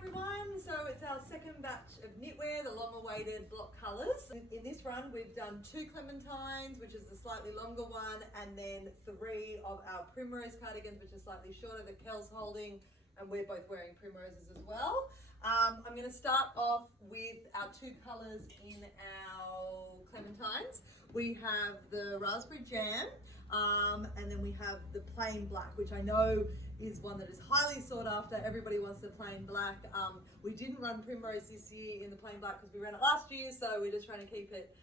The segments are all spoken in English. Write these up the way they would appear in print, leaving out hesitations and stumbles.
everyone, so it's our second batch of knitwear, the long-awaited block colours. In this run we've done 2 clementines, which is the slightly longer one, and then 3 of our primrose cardigans, which is slightly shorter, that Kel's holding, and we're both wearing primroses as well. I'm going to start off with our 2 colours in our clementines. We have the raspberry jam, and then we have the plain black, which I know is one that is highly sought after. Everybody wants the plain black. We didn't run primrose this year in the plain black because we ran it last year, so we're just trying to keep it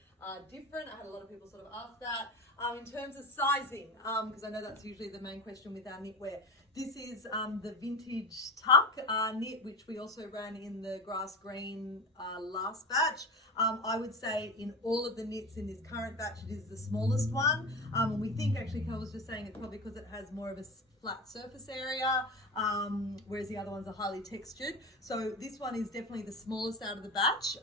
different. I had a lot of people sort of ask that. In terms of sizing, because I know that's usually the main question with our knitwear, this is the vintage tuck knit, which we also ran in the grass green last batch. I would say in all of the knits in this current batch, it is the smallest one. And we think, actually, Kel was just saying, it's probably because it has more of a flat surface area, whereas the other ones are highly textured. So this one is definitely the smallest out of the batch.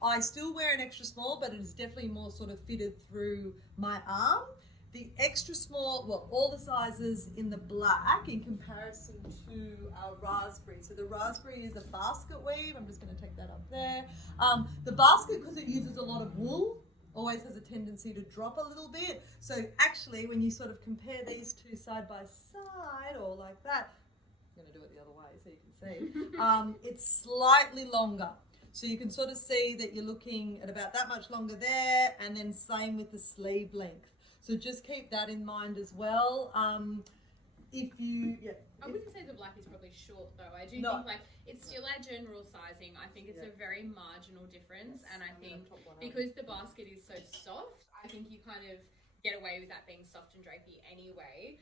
I still wear an extra small, but it is definitely more sort of fitted through my arm. The extra small, well, all the sizes in the black in comparison to our raspberry. So the raspberry is a basket weave. I'm just going to take that up there. The basket, because it uses a lot of wool, always has a tendency to drop a little bit. So actually, when you sort of compare these two side by side, or like that, I'm going to do it the other way so you can see, it's slightly longer. So you can sort of see that you're looking at about that much longer there, and then same with the sleeve length. So just keep that in mind as well. If you, I wouldn't say the black is probably short though. I do think like it's still our general sizing. I think it's a very marginal difference, and I think because the basket is so soft, I think you kind of get away with that being soft and drapey anyway.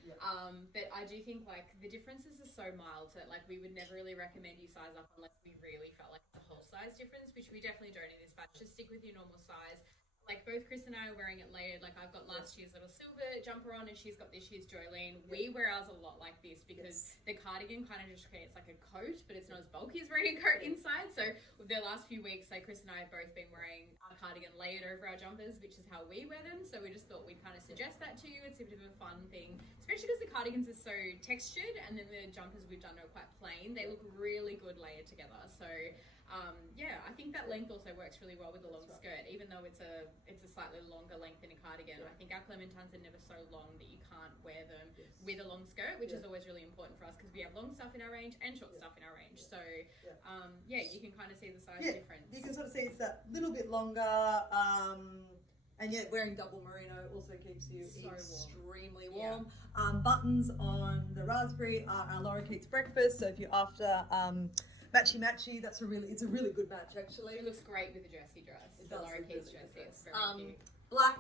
But I do think like the differences are so mild that like we would never really recommend you size up unless we really felt like it's a whole size difference, which we definitely don't in this batch. Just stick with your normal size. Like both Chris and I are wearing it layered. Like I've got last year's little silver jumper on, and she's got this year's Jolene. We wear ours a lot like this because the cardigan kind of just creates like a coat, but it's not as bulky as wearing a coat inside. So the last few weeks, like Chris and I have both been wearing our cardigan layered over our jumpers, which is how we wear them. So we just thought we'd kind of suggest that to you. It's a bit of a fun thing, especially because the cardigans are so textured, and then the jumpers we've done are quite plain. They look really good layered together. So yeah, I think that length also works really well with the long skirt, even though it's a slightly longer length than a cardigan. I think our clementines are never so long that you can't wear them with a long skirt, which is always really important for us because we have long stuff in our range and short stuff in our range. So yeah, you can kind of see the size difference. You can sort of see it's that little bit longer, and yet wearing double merino also keeps you so extremely warm. Buttons on the raspberry are our Laura Keats breakfast, so if you're after matchy matchy, it's a really good match actually. It looks great with the jersey dress. The Laura Keats jersey. It's very cute. Black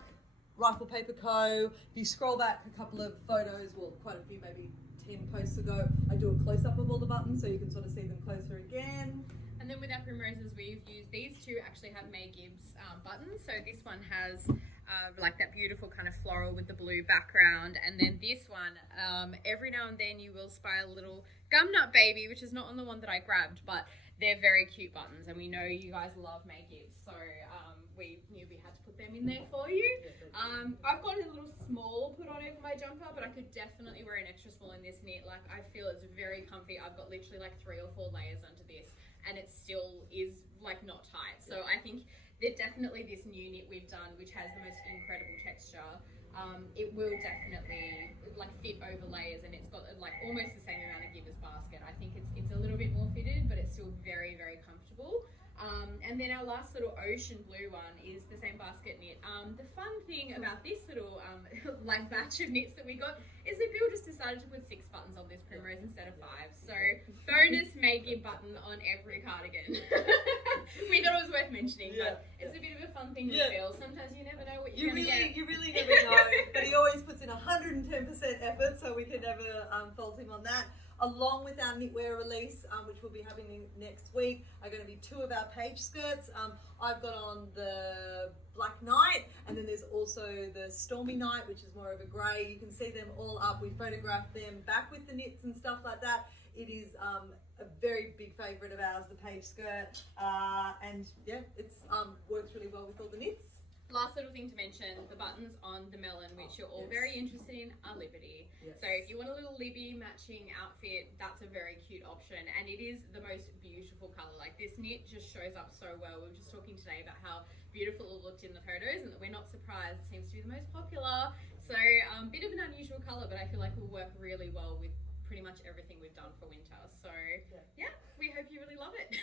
rifle paper co. If you scroll back a couple of photos, well, quite a few, maybe 10 posts ago, I do a close up of all the buttons so you can sort of see them closer again. And then with our primroses, we've used these two actually have May Gibbs buttons. So this one has like that beautiful kind of floral with the blue background, and then this one, every now and then you will spy a little gumnut baby, which is not on the one that I grabbed, but they're very cute buttons, and we know you guys love May Gibbs, so we knew we had to put them in there for you. I've got a little small put on over my jumper, but I could definitely wear an extra small in this knit. Like I feel it's very comfy. I've got literally like 3 or 4 layers under this, and it still is like not tight. So I think that definitely this new knit we've done, which has the most incredible texture, it will definitely like fit over layers, and it's got like almost the same amount of give as basket. I think it's a little bit more fitted, but it's still very, very comfortable. And then our last little ocean blue one is the same basket knit. The fun thing about this little like batch of knits that we got is that Bill just decided to put 6 buttons on this primrose instead of 5. So bonus May Gibb button on every cardigan. We thought it was worth mentioning, but it's a bit of a fun thing with Bill. Sometimes you never know what you're going to get. You really never know, but he always puts in 110% effort, so we can never fault him on that. Along with our knitwear release, which we'll be having next week, are going to be 2 of our page skirts. I've got on the Black Night, and then there's also the Stormy Night, which is more of a grey. You can see them all up. We photographed them back with the knits and stuff like that. It is a very big favourite of ours, the page skirt, and yeah, it's works really well with all the knits. Last little thing to mention, the buttons on the melon, which you're all Yes. very interested in, are Liberty. Yes. So if you want a little Libby matching outfit, that's a very cute option. And it is the most beautiful color. Like, this knit just shows up so well. We were just talking today about how beautiful it looked in the photos and that we're not surprised. It seems to be the most popular. So bit of an unusual color, but I feel like it will work really well with pretty much everything we've done for winter. So yeah, we hope you really love it.